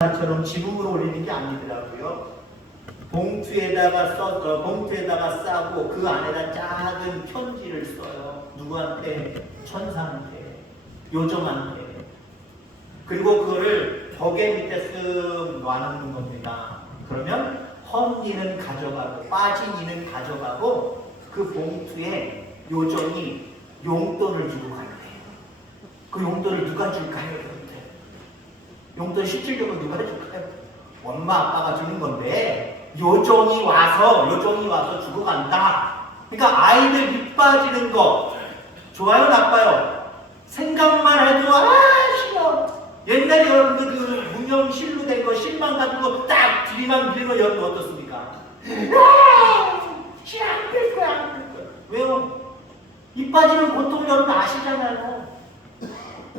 처럼 지붕으로 올리는 게 아니더라고요. 봉투에다가 싸고 그 안에다 작은 편지를 써요. 누구한테? 천사한테, 요정한테. 그리고 그거를 벽에 밑에 쓱 놔놓는 겁니다. 그러면 헌 이는 가져가고 빠진 이는 가져가고 그 봉투에 요정이 용돈을 주고 간대요. 그 용돈을 누가 줄까요? 용돈 실질적으로 누가 줄까요? 엄마 아빠가 주는 건데 요정이 와서 주고 간다. 그러니까 아이들 밑 빠지는 거 좋아요 나빠요? 생각만 해도 싫어. 옛날에 여러분들 그 무명실로 된 거 실만 가지고 딱 들이만 밀는 거 여러분 어떻습니까? 실 안 될 거야 안 될 거야. 왜요? 입 빠지는 고통 여러분 아시잖아요.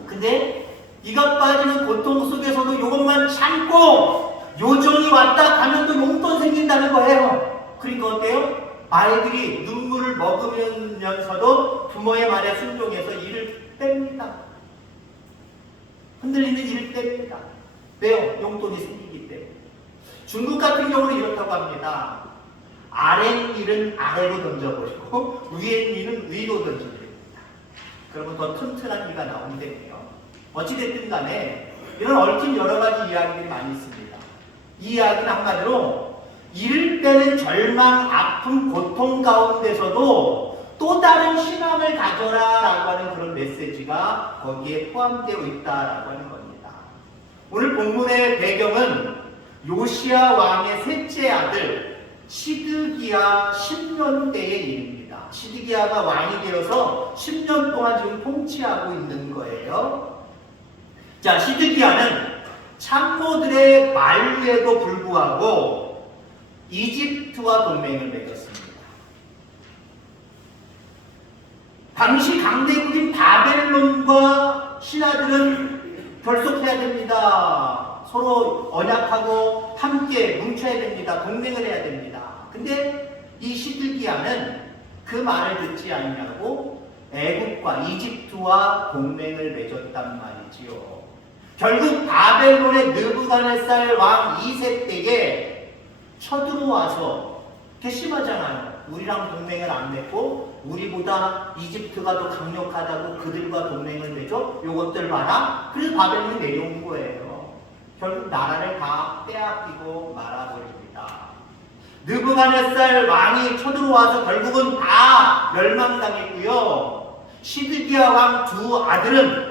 근데 이가 빠지는 고통 속에서도 이것만 참고 요정이 왔다 가면 또 용돈 생긴다는 거예요. 그러니까 어때요? 아이들이 눈물을 머금으면서도 부모의 말에 순종해서 이를 뺍니다. 흔들리는 이를 뺍니다. 왜요? 용돈이 생기기 때문에. 중국 같은 경우는 이렇다고 합니다. 아랫 일은 아래로 던져버리고 위에 일은 위로 던져버립니다. 그러면 더 튼튼한 이가 나온대요. 어찌됐든 간에 이런 얽힌 여러 가지 이야기들이 많이 있습니다. 이 이야기는 한마디로 이를 빼는 절망, 아픔, 고통 가운데서도 또 다른 희망을 가져라 라고 하는 그런 메시지가 거기에 포함되어 있다라고 하는 겁니다. 오늘 본문의 배경은 요시야 왕의 셋째 아들 시드기야 10년 때의 일입니다. 시드기야가 왕이 되어서 10년 동안 지금 통치하고 있는 거예요. 자, 시드기야는 참모들의 만류에도 불구하고 이집트와 동맹을 맺었습니다. 당시 강대국인 바벨론과 신하들은 결속해야 됩니다. 서로 언약하고 함께 뭉쳐야 됩니다. 동맹을 해야 됩니다. 근데 이 시드기야는 그 말을 듣지 않냐고 애국과 이집트와 동맹을 맺었단 말이지요. 결국 바벨론의 느부갓네살 왕 2세 때에 쳐들어와서 괘씸하잖아요. 우리랑 동맹을 안 맺고 우리보다 이집트가 더 강력하다고 그들과 동맹을 맺어? 요것들 봐라. 그래서 바벨론이 내려온 거예요. 결국 나라를 다 빼앗기고 말아버립니다. 느부갓네살 왕이 쳐들어와서 결국은 다 멸망당했고요. 시드기야 왕 두 아들은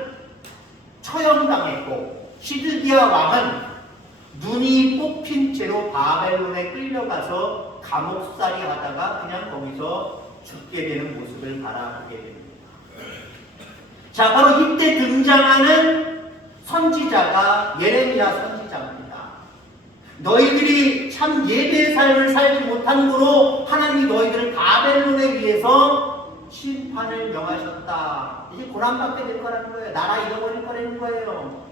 처형당했고 시드기야 왕은 눈이 뽑힌 채로 바벨론에 끌려가서 감옥살이 하다가 그냥 거기서 죽게 되는 모습을 바라보게 됩니다. 자, 바로 이때 등장하는 선지자가 예레미야 선지자입니다. 너희들이 참 예배의 삶을 살지 못한 거로 하나님이 너희들을 바벨론에 의해서 심판을 명하셨다. 이제 고난받게 될 거라는 거예요. 나라 잃어버릴 거라는 거예요.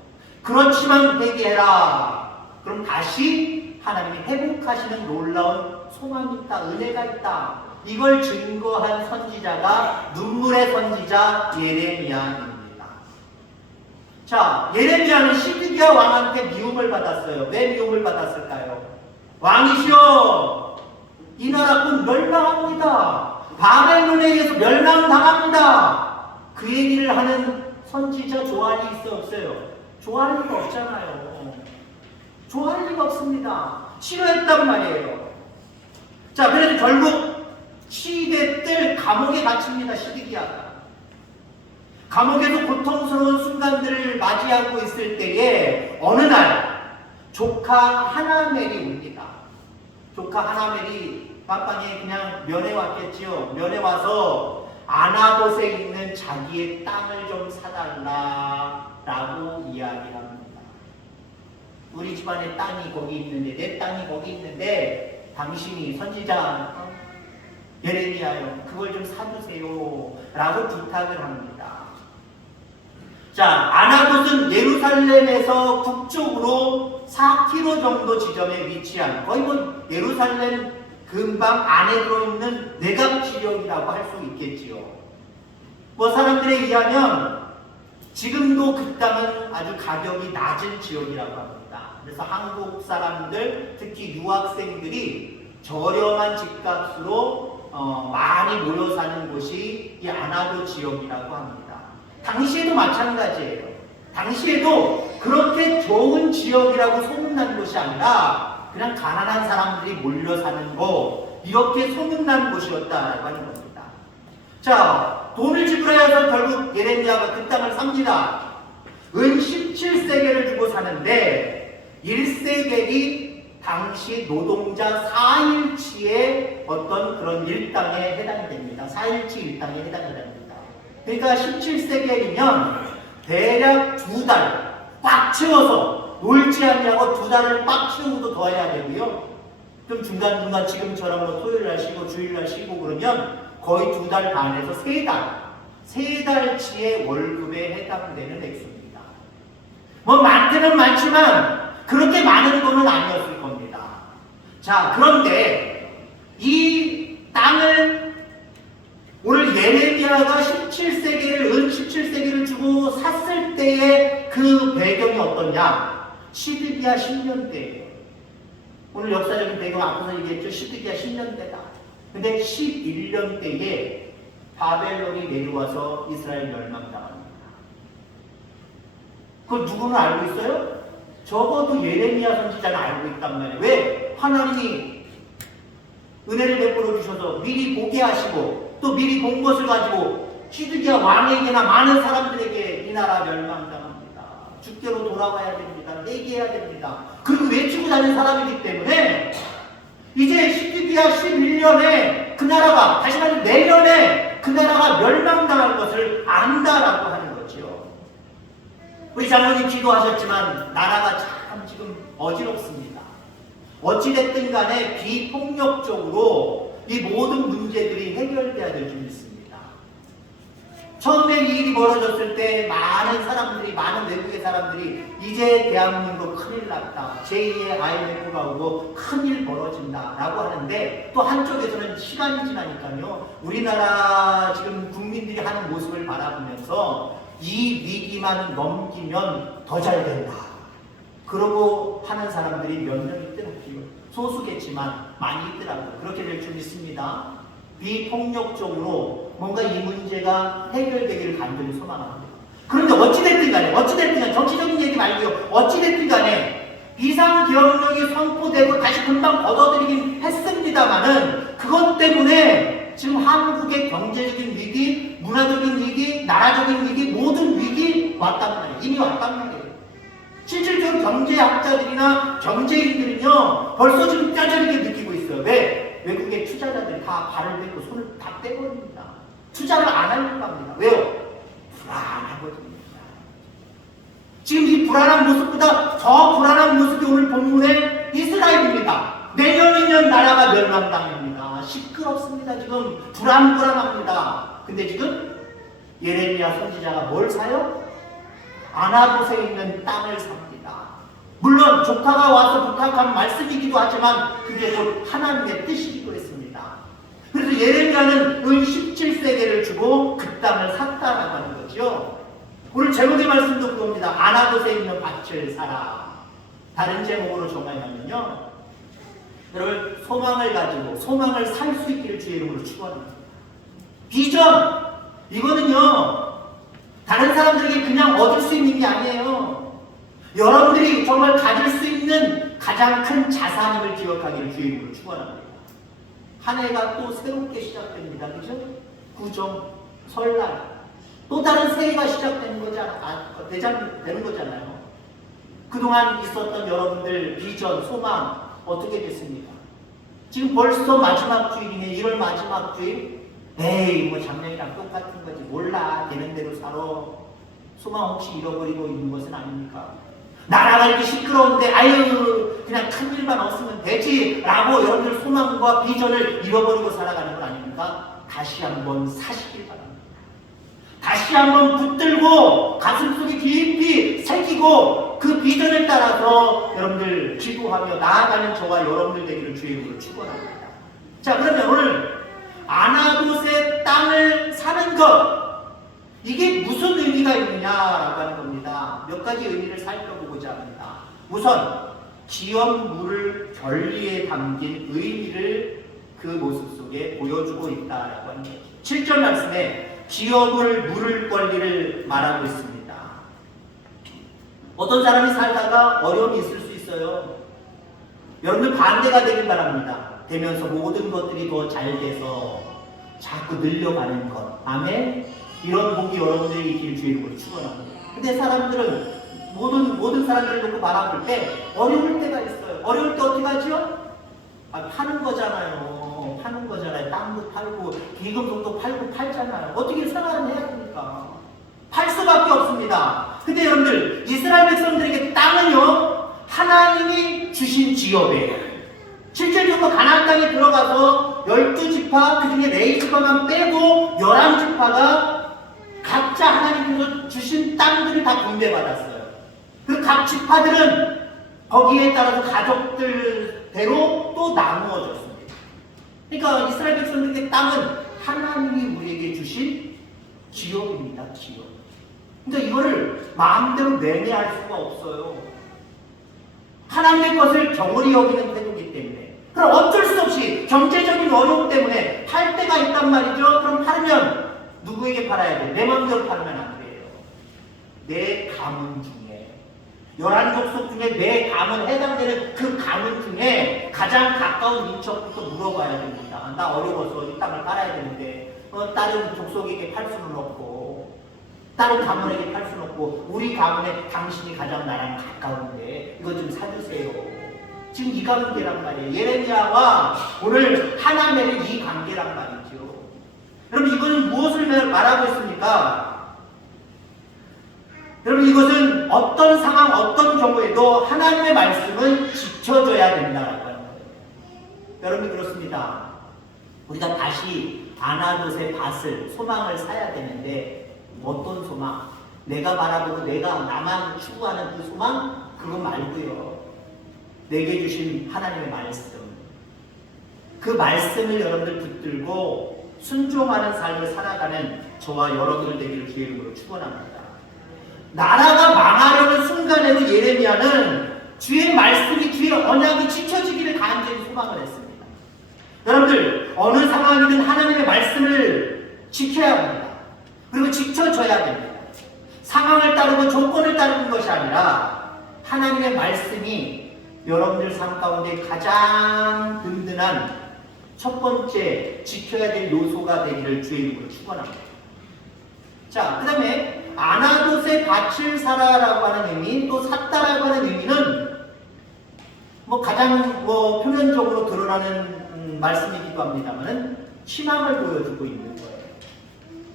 그렇지만 회개해라. 그럼 다시 하나님이 회복하시는 놀라운 소망이 있다. 은혜가 있다. 이걸 증거한 선지자가 눈물의 선지자 예레미야입니다. 자, 예레미야는 시드기야 왕한테 미움을 받았어요. 왜 미움을 받았을까요? 왕이시여, 이 나라 곧 멸망합니다. 바벨론에 의해서 멸망당합니다. 그 얘기를 하는 선지자 좋아할 리 있어 없어요? 좋아할 리가 없잖아요. 좋아할 리가 없습니다. 싫어했단 말이에요. 자, 그래서 결국 시대들 감옥에 갇힙니다. 시드기야가. 감옥에서 고통스러운 순간들을 맞이하고 있을 때에 어느 날 조카 하나멜이 옵니다. 조카 하나멜이 빵빵에 그냥 면회 왔겠지요. 면회 와서 아나봇에 있는 자기의 땅을 좀 사달라라고 이야기합니다. 우리 집안에 땅이 거기 있는데, 내 땅이 거기 있는데 당신이 선지자 예레미야요, 그걸 좀 사주세요 라고 부탁을 합니다. 자, 아나봇은 예루살렘에서 북쪽으로 4km 정도 지점에 위치한 거의 뭐 예루살렘 근방 안에 들어있는 내각 지역이라고 할 수 있겠지요. 뭐 사람들에 의하면 지금도 그 땅은 아주 가격이 낮은 지역이라고 합니다. 그래서 한국 사람들, 특히 유학생들이 저렴한 집값으로 많이 모여 사는 곳이 이 아나도 지역이라고 합니다. 당시에도 마찬가지예요. 당시에도 그렇게 좋은 지역이라고 소문난 곳이 아니라 그냥 가난한 사람들이 몰려 사는 곳, 이렇게 소문난 곳이었다라고 하는 겁니다. 자, 돈을 지불하여서 결국 예레미야가 그 땅을 삽니다. 은 17세겔을 주고 사는데 1세겔이 당시 노동자 4일치의 어떤 그런 일당에 해당이 됩니다. 4일치 일당에 해당이 됩니다. 그러니까 17세겔이면 대략 2달 꽉 채워서 놀지 않냐고 2달을 꽉 채우고도 더 해야 되고요. 좀 중간중간 지금처럼 뭐 토요일날 쉬고 주일날 쉬고 그러면 거의 2달 반에서 3달치의 월급에 해당되는 액수입니다. 뭐 많기는 많지만 그렇게 많은 돈은 아니었을 겁니다. 자, 그런데 이 땅을 오늘 예레미야가 17세기를 은 17세기를 주고 샀을 때의 그 배경이 어떠냐? 시드기야 10년 때예요. 오늘 역사적인 배경 앞서서 얘기했죠. 시드기야 10년 때다. 근데 11년 때에 바벨론이 내려와서 이스라엘 멸망당합니다. 그걸 누구는 알고 있어요? 적어도 예레미야 선지자는 알고 있단 말이에요. 왜? 하나님이 은혜를 베풀어 주셔서 미리 보게 하시고 또 미리 본 것을 가지고 시드기야 왕에게나 많은 사람들에게 이 나라 멸망당합니다. 주께로 돌아가야 됩니다. 회개해야 됩니다. 그리고 외치고 다니는 사람이기 때문에 이제 시드기야 11년에 그 나라가, 다시 말해 내년에 그 나라가 멸망당할 것을 안다라고 하는 거죠. 우리 장로님 기도하셨지만 나라가 참 지금 어지럽습니다. 어찌됐든 간에 비폭력적으로 이 모든 문제들이 해결돼야 될 줄 믿습니다. 처음에 이 일이 벌어졌을 때 많은 사람들이, 많은 외국의 사람들이 이제 대한민국 큰일 났다, 제2의 IMF가 오고 큰일 벌어진다 라고 하는데, 또 한쪽에서는 시간이 지나니까요 우리나라 지금 국민들이 하는 모습을 바라보면서 이 위기만 넘기면 더 잘 된다 그러고 하는 사람들이 몇 명 있더라고요. 소수겠지만 많이 있더라고요. 그렇게 될 줄 믿습니다. 비폭력적으로 뭔가 이 문제가 해결되기를 간절히 소망합니다. 그런데 어찌됐든 간에 정치적인 얘기 말고요, 어찌됐든 간에 비상계엄령이 선포되고 다시 금방 걷어들이긴 했습니다마는 그것 때문에 지금 한국의 경제적인 위기, 문화적인 위기, 나라적인 위기, 모든 위기 왔단 말이에요. 이미 왔단 말이에요. 실질적으로 경제학자들이나 경제인들은요 벌써 지금 뼈저리게 느끼고 있어요. 왜? 외국의 투자자들이 다 발을 뱉고 손을 다 떼버립니다. 투자를 안 하려고 합니다. 왜요? 불안하거든요. 지금 이 불안한 모습보다 더 불안한 모습이 오늘 본문의 이스라엘입니다. 내년이면 나라가 멸망당합니다. 시끄럽습니다. 지금 불안합니다. 근데 지금 예레미야 선지자가 뭘 사요? 아나봇에 있는 땅을 삽니다. 물론 조카가 와서 부탁한 말씀이기도 하지만 그게 곧 하나님의 뜻이기도 했습니다. 그래서 예레미야는 은 17세겔을 주고 그 땅을 샀다라고 하는 거죠. 오늘 제목의 말씀도 그겁니다. 아나봇에 있는 밭을 사라. 다른 제목으로 정하면요, 여러분 소망을 가지고 소망을 살 수 있기를 주의 이름으로 축원합니다. 비전, 이거는요 다른 사람들에게 그냥 얻을 수 있는 게 아니에요. 여러분들이 정말 가질 수 있는 가장 큰 자산임을 기억하기를 주의 이름으로 축원합니다. 한 해가 또 새롭게 시작됩니다. 그죠? 구정, 설날, 또 다른 새해가 시작되는 거잖아요. 그동안 있었던 여러분들 비전, 소망 어떻게 됐습니까? 지금 벌써 마지막 주일이네. 1월 마지막 주일. 에이, 뭐 작년이랑 똑같은 거지. 몰라. 되는 대로 살아. 소망 혹시 잃어버리고 있는 것은 아닙니까? 나라가 이렇게 시끄러운데 아유 그냥 큰 일만 없으면 되지 라고 여러분들 소망과 비전을 잃어버리고 살아가는 건 아닙니까? 다시 한번 사시길 바랍니다. 다시 한번 붙들고 가슴속에 깊이 새기고 그 비전을 따라서 여러분들 기도하며 나아가는 저와 여러분들 되기를 주의 이름으로 축원합니다. 자, 그러면 오늘 아나봇의 땅을 사는 것, 이게 무슨 의미가 있느냐라고 하는 겁니다. 몇 가지 의미를 살펴보고자 합니다. 우선 지엄 물을 결리에 담긴 의미를 그 모습 속에 보여주고 있다라고 합니다. 7절 말씀에 지엄을 물을 권리를 말하고 있습니다. 어떤 사람이 살다가 어려움이 있을 수 있어요. 여러분들 반대가 되길 바랍니다. 되면서 모든 것들이 더 잘 돼서 자꾸 늘려가는 것. 아멘? 이런 복이 여러분들이 있길 주의 이름으로 축원합니다. 근데 사람들은 모든 사람들을 놓고 바라볼 때 어려울 때가 있어요. 어려울 때 어떻게 하죠? 파는 거잖아요. 파는 거잖아요. 땅도 팔고 기금속도 팔고 팔잖아요. 어떻게 생활을 해야 됩니까? 팔 수밖에 없습니다. 근데 여러분들 이스라엘 백성들에게 땅은요 하나님이 주신 지역이에요. 실질적으로 가나안 땅에 들어가서 12지파 그중에 레위 지파만 빼고 11지파가 각자 하나님께서 주신 땅들을 다 분배받았어요. 그 각 지파들은 거기에 따라서 가족들대로 또 나누어졌습니다. 그러니까 이스라엘 백성들에게 땅은 하나님이 우리에게 주신 지역입니다. 지역. 그러니까 이거를 마음대로 매매할 수가 없어요. 하나님의 것을 경홀히 여기는 태도이기 때문에. 그럼 어쩔 수 없이 경제적인 어려움 때문에 팔 때가 있단 말이죠. 그럼 팔면 누구에게 팔아야 돼? 내 마음대로 팔면 안 돼요. 내 가문 중에 11족속 중에 내 가문 해당되는 그 가문 중에 가장 가까운 인척부터 물어봐야 됩니다. 나 어려워서 이 땅을 팔아야 되는데 다른 족속에게 팔 수는 없고 다른 가문에게 팔 수는 없고 우리 가문에 당신이 가장 나랑 가까운데 이거 좀 사주세요. 지금 이 관계란 말이에요. 예레미야와 오늘 하나멜의 이 관계란 말이죠. 여러분 이거는 무엇을 말하고 있습니까? 여러분 이것은 어떤 상황 어떤 경우에도 하나님의 말씀은 지켜져야 된다라고 하는 거예요. 여러분 그렇습니다. 우리가 다시 아나돗의 밭을 소망을 사야 되는데 어떤 소망? 내가 바라보고 내가 나만 추구하는 그 소망? 그거 말고요. 내게 주신 하나님의 말씀. 그 말씀을 여러분들 붙들고 순종하는 삶을 살아가는 저와 여러분들 되기를 주의 이름으로 축원합니다. 나라가 망하려는 순간에는 예레미야는 주의 말씀이 주의 언약이 지켜지기를 간절히 소망을 했습니다. 여러분들 어느 상황이든 하나님의 말씀을 지켜야 합니다. 그리고 지켜져야 됩니다. 상황을 따르고 조건을 따르는 것이 아니라 하나님의 말씀이 여러분들 삶 가운데 가장 든든한 첫 번째 지켜야 될 요소가 되기를 주의 이름으로 축원합니다. 자, 그 다음에 아나돗의 밭을 사라라고 하는 의미, 또 샀다라고 하는 의미는 가장 표면적으로 드러나는 말씀이기도 합니다만은 희망을 보여주고 있는 거예요.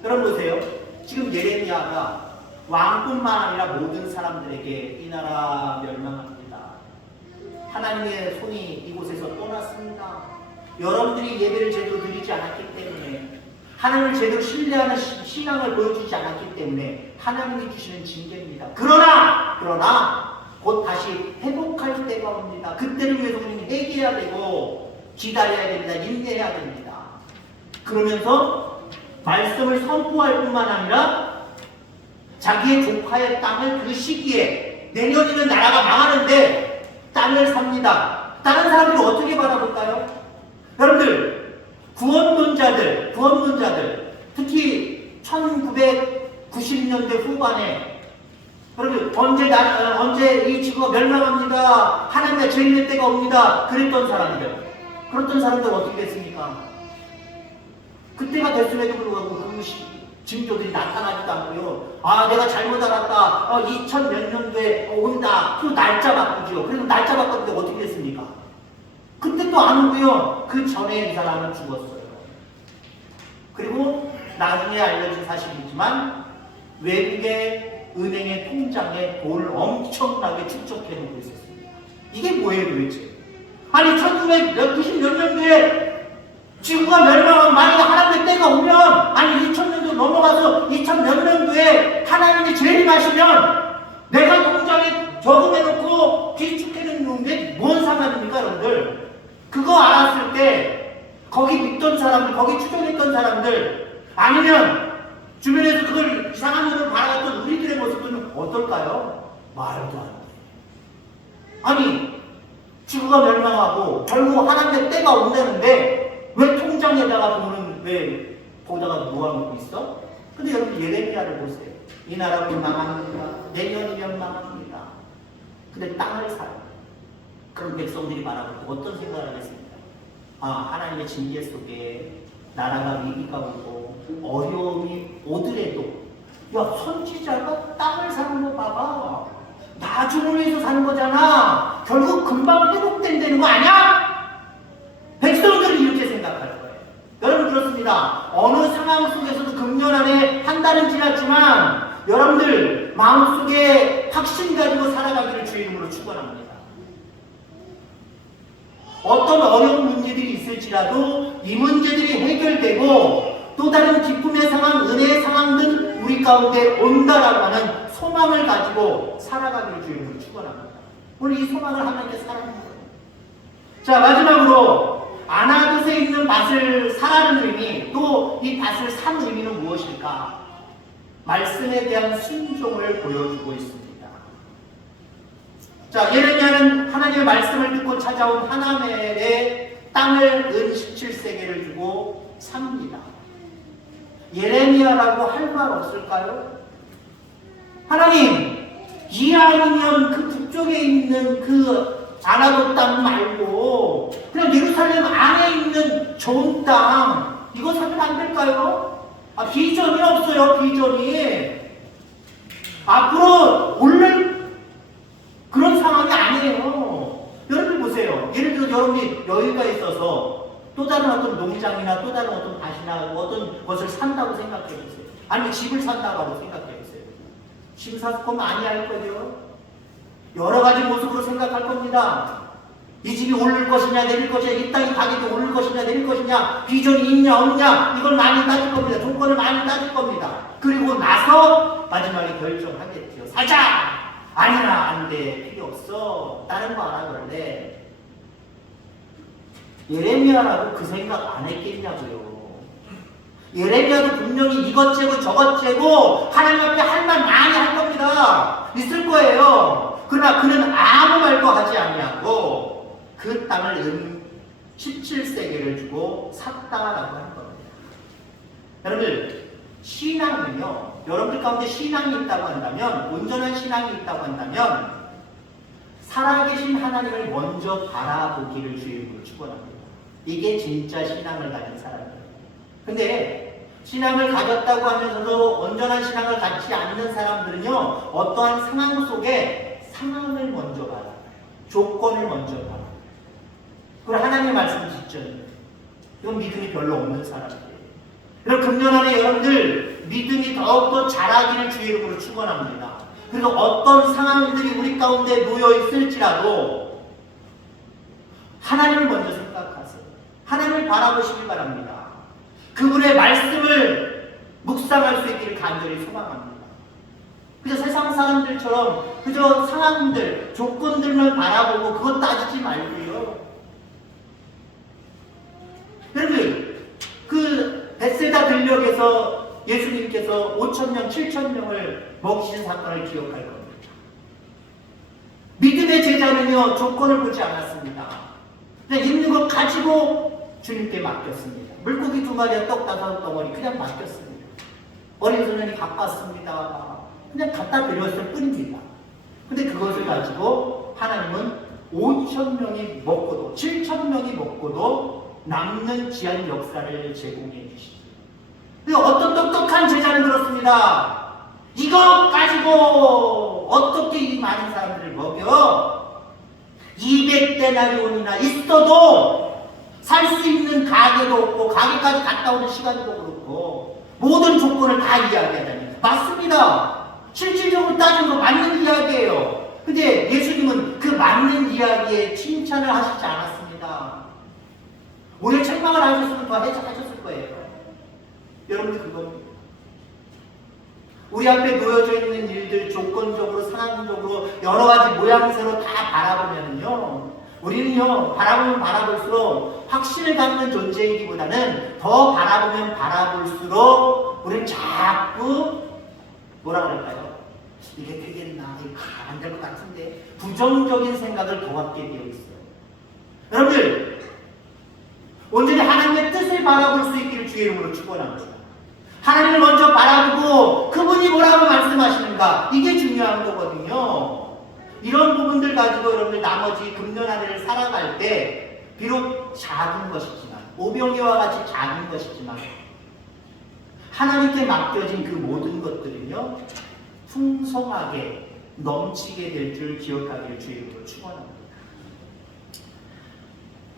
여러분 보세요. 지금 예레미야가 왕뿐만 아니라 모든 사람들에게 이 나라 멸망합니다. 하나님의 손이 이곳에서 떠났습니다. 여러분들이 예배를 제대로 드리지 않았기 때문에 하나님을 제대로 신뢰하는 신앙을 보여주지 않았기 때문에 하나님이 주시는 징계입니다. 그러나 곧 다시 회복할 때가 옵니다. 그때를 위해서 우리는 회개해야 되고 기다려야 됩니다. 인내해야 됩니다. 그러면서 말씀을 선포할 뿐만 아니라 자기의 조카의 땅을 그 시기에 내년이면 나라가 망하는데 땅을 삽니다. 다른 사람들이 어떻게 바라볼까요? 여러분들 구원론자들 특히 1990년대 후반에 여러분 언제 이 지구가 멸망합니다. 하나님의 죄 있는 때가 옵니다. 그랬던 사람들 어떻게 됐습니까? 그때가 됐음에도 불구하고 그 징조들이 나타나지도 않고요. 내가 잘못 알았다. 2000 몇 년도에 온다. 또 날짜 바꾸죠. 그래서 날짜 바꿨는데 어떻게 됐습니까? 그때 또 안 오고요. 그 전에 이 사람은 죽었어요. 그리고 나중에 알려진 사실이지만 외국의 은행의 통장에 돈을 엄청나게 축적해 놓고 있었습니다. 이게 뭐예요 도대체? 아니 1990 몇 년도에 지구가 멸망하고 만약에 하나님의 때가 오면 아니 2000년도 넘어가서 2000 몇 년도에 하나님이 재림하시면 내가 통장에 저금해놓고 비축해놓는 게 뭔 상관입니까 여러분들? 그거 알았을 때 거기 믿던 사람들, 거기 추종했던 사람들 아니면 주변에서 그걸 이상한 눈으로 바라봤던 우리들의 모습은 어떨까요? 말도 안 돼. 아니 지구가 멸망하고 결국 하나님의 때가 온다는데 왜 통장에다가 돈은 왜 거기다가 모아놓고 있어? 근데 여러분 예레미야를 보세요. 이 나라는 망합니다. 내년이면 망합니다. 근데 땅을 사요. 그럼 백성들이 바라보고 어떤 생각을 하겠습니까? 아, 하나님의 징계 속에 나라가 위기가 오고 어려움이 오더라도 야, 선지자가 땅을 사는 거 봐봐. 나중을 위해서 사는 거잖아. 결국 금방 회복된다는 거 아니야? 백성들은 이렇게 생각할 거예요. 여러분 그렇습니다. 어느 상황 속에서도 금년 안에 한 달은 지났지만 여러분들 마음속에 확신 가지고 살아가기를 주의 이름으로 축원합니다. 어떤 어려운 문제들이 있을지라도 이 문제들이 해결되고 또 다른 기쁨의 상황, 은혜의 상황 등 우리 가운데 온다라고 하는 소망을 가지고 살아가기를 주의 이름으로 축원합니다. 오늘 이 소망을 하나님께 살아가는 거예요. 자, 마지막으로 아나돗에 있는 밭을 사라는 의미, 또 이 밭을 산 의미는 무엇일까? 말씀에 대한 순종을 보여주고 있습니다. 자, 예레미야는 하나님의 말씀을 듣고 찾아온 하나멜의 땅을 은 17세계를 주고 삽니다. 예레미야라고 할 말 없을까요? 하나님, 이 아니면 그 북쪽에 있는 그 아나돗 땅 말고 그냥 예루살렘 안에 있는 좋은 땅 이거 사면 안 될까요? 아, 비전이 없어요. 비전이 앞으로 오를 그런 상황이 아니에요. 여러분 보세요. 예를 들어 여러분이 여유가 있어서 또 다른 어떤 농장이나 또 다른 어떤 밭이나 어떤 것을 산다고 생각해 보세요. 아니면 집을 산다고 생각해 보세요. 집 사서 꼭 많이 할 거예요. 여러 가지 모습으로 생각할 겁니다. 이 집이 오를 것이냐 내릴 것이냐, 이 땅이 가격이 오를 것이냐 내릴 것이냐, 비전이 있냐 없냐 이걸 많이 따질 겁니다. 조건을 많이 따질 겁니다. 그리고 나서 마지막에 결정하겠죠. 사자! 아니나 안 돼. 필요 없어. 다른 거 알아볼래. 예레미야라고 그 생각 안 했겠냐고요. 예레미야도 분명히 이것 재고 저것 재고 하나님 앞에 할 말 많이 할 겁니다. 있을 거예요. 그러나 그는 아무 말도 하지 않냐고 그 땅을 17세계를 주고 샀다라고 하는 겁니다. 여러분들, 신앙은요, 여러분들 가운데 신앙이 있다고 한다면, 온전한 신앙이 있다고 한다면 살아계신 하나님을 먼저 바라보기를 주님으로 축원합니다. 이게 진짜 신앙을 가진 사람이에요. 근데 신앙을 가졌다고 하면서도 온전한 신앙을 갖지 않는 사람들은요, 어떠한 상황 속에 상황을 먼저 바라봐요. 조건을 먼저 바라봐요. 그리고 하나님의 말씀 뒷전이에요. 이건 믿음이 별로 없는 사람이에요. 그럼 금년 안에 여러분들 믿음이 더욱더 자라기를 주의 이름으로 축원합니다. 그리고 어떤 상황들이 우리 가운데 놓여 있을지라도 하나님을 먼저 생각하세요. 하나님을 바라보시기 바랍니다. 그분의 말씀을 묵상할 수 있기를 간절히 소망합니다. 그저 세상 사람들처럼 그저 상황들, 조건들만 바라보고 그것 따지지 말고요. 여러분, 그 벳세다 들녘에서 예수님께서 5,000명, 7,000명을 먹이신 사건을 기억할 겁니다. 믿음의 제자는요, 조건을 보지 않았습니다. 그냥 있는 것 가지고 주님께 맡겼습니다. 물고기 2마리와 떡 5덩어리 그냥 맡겼습니다. 어린 소년이 갚았습니다. 그냥 갖다 드렸을 뿐입니다. 근데 그것을 가지고 하나님은 5,000명이 먹고도 7,000명이 먹고도 남는 귀한 역사를 제공해 주시죠. 어떤 똑똑한 제자는 그렇습니다. 이거 가지고 어떻게 이 많은 사람들을 먹여? 200데나리온이나 있어도 살 수 있는 가게도 없고 가게까지 갔다 오는 시간도 그렇고 모든 조건을 다 이야기하다니. 맞습니다. 실질적으로 따지면 맞는 이야기예요. 근데 예수님은 그 맞는 이야기에 칭찬을 하시지 않았습니다. 오히려 책망을 하셨으면 더 하셨을 거예요. 여러분, 그겁니다. 우리 앞에 놓여져 있는 일들 조건적으로, 상황적으로 여러 가지 모양새로 다 바라보면요, 우리는요, 바라보면 바라볼수록 확신을 갖는 존재이기보다는 더 바라보면 바라볼수록 우리는 자꾸 뭐라 그럴까요? 이게 되겠나? 이게 안 될 것 같은데 부정적인 생각을 더 갖게 되어 있어요. 여러분들 온전히 하나님의 뜻을 바라볼 수 있기를 주의 이름으로 축원합니다. 하나님을 먼저 바라보고 그분이 뭐라고 말씀하시는가, 이게 중요한 거거든요. 이런 부분들 가지고 여러분들 나머지 금년 한 해를 살아갈 때 비록 작은 것이지만, 오병이와 같이 작은 것이지만 하나님께 맡겨진 그 모든 것들은요 풍성하게 넘치게 될 줄 기억하기를 주의 이름으로 축원합니다.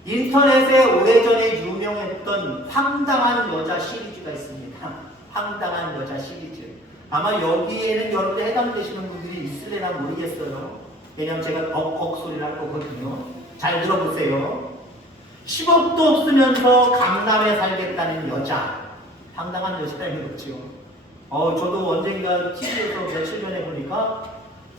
인터넷에 오래전에 유명했던 황당한 여자 시리즈가 있습니다. 황당한 여자 시리즈. 아마 여기에는 여러분들 해당되시는 분들이 있을래나 모르겠어요. 왜냐면 제가 벅벅 소리를 할 거거든요. 잘 들어보세요. 10억도 없으면서 강남에 살겠다는 여자. 황당한 여자라는 거죠. 저도 언젠가 TV에서 며칠 전에 보니까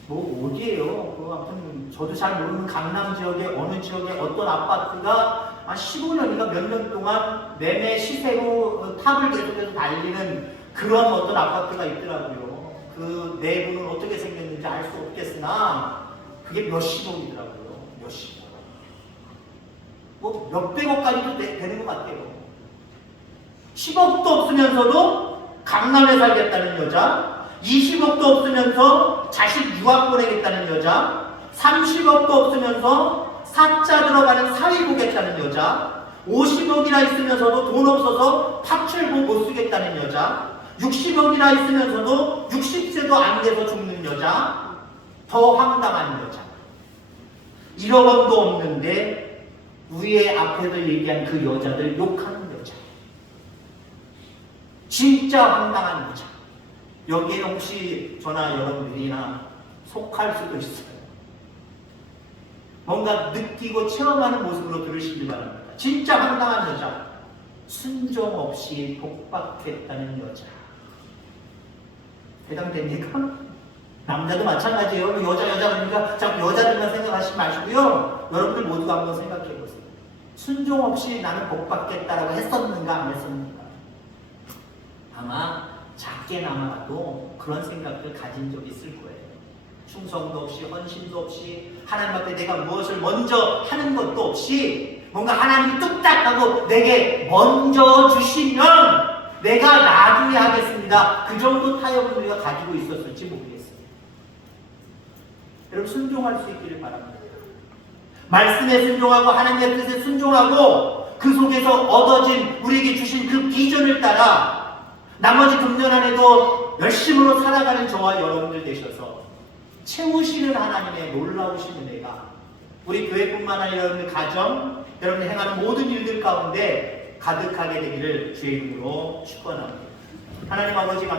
뭐 어디에요? 아무튼 저도 잘 모르는 강남 지역의 어느 지역의 어떤 아파트가 한 15년인가 몇 년 동안 매매 시세로 탑을 계속해서 달리는 그런 어떤 아파트가 있더라고요. 그 내부는 어떻게 생겼는지 알 수 없겠으나 그게 몇십억이더라고요. 몇십억. 뭐 몇백억까지도 되는 것 같아요. 10억도 없으면서도 강남에 살겠다는 여자, 20억도 없으면서 자식 유학 보내겠다는 여자, 30억도 없으면서 사자 들어가는 사위 보겠다는 여자, 50억이나 있으면서도 돈 없어서 파출부 못 쓰겠다는 여자, 60억이나 있으면서도 60세도 안 돼서 죽는 여자, 더 황당한 여자. 1억 원도 없는데 위에 앞에서 얘기한 그 여자들 욕하는 여자. 진짜 황당한 여자. 여기에 혹시 저나 여러분들이나 속할 수도 있어요. 뭔가 느끼고 체험하는 모습으로 들으시기 바랍니다. 진짜 황당한 여자. 순종 없이 복받겠다는 여자. 해당됩니까? 남자도 마찬가지예요. 여자 그러니까 자꾸 여자들만 생각하시지 마시고요. 여러분들 모두가 한번 생각해 보세요. 순종 없이 나는 복받겠다라고 했었는가 안 했었는가? 아마 작게나마도 그런 생각들 가진 적이 있을 거예요. 충성도 없이, 헌신도 없이, 하나님 앞에 내가 무엇을 먼저 하는 것도 없이, 뭔가 하나님이 뚝딱하고 내게 먼저 주시면 내가 나중에 하겠습니다. 그 정도 타협을 우리가 가지고 있었을지 모르겠어요. 여러분 순종할 수 있기를 바랍니다. 말씀에 순종하고 하나님의 뜻에 순종하고 그 속에서 얻어진 우리에게 주신 그 비전을 따라 나머지 금년 안에도 열심으로 살아가는 저와 여러분들 되셔서 채우시는 하나님의 놀라우신 은혜가 우리 교회뿐만 아니라 여러분의 가정, 여러분이 행하는 모든 일들 가운데 가득하게 되기를 주의 이름으로 축원합니다. 하나님 아버지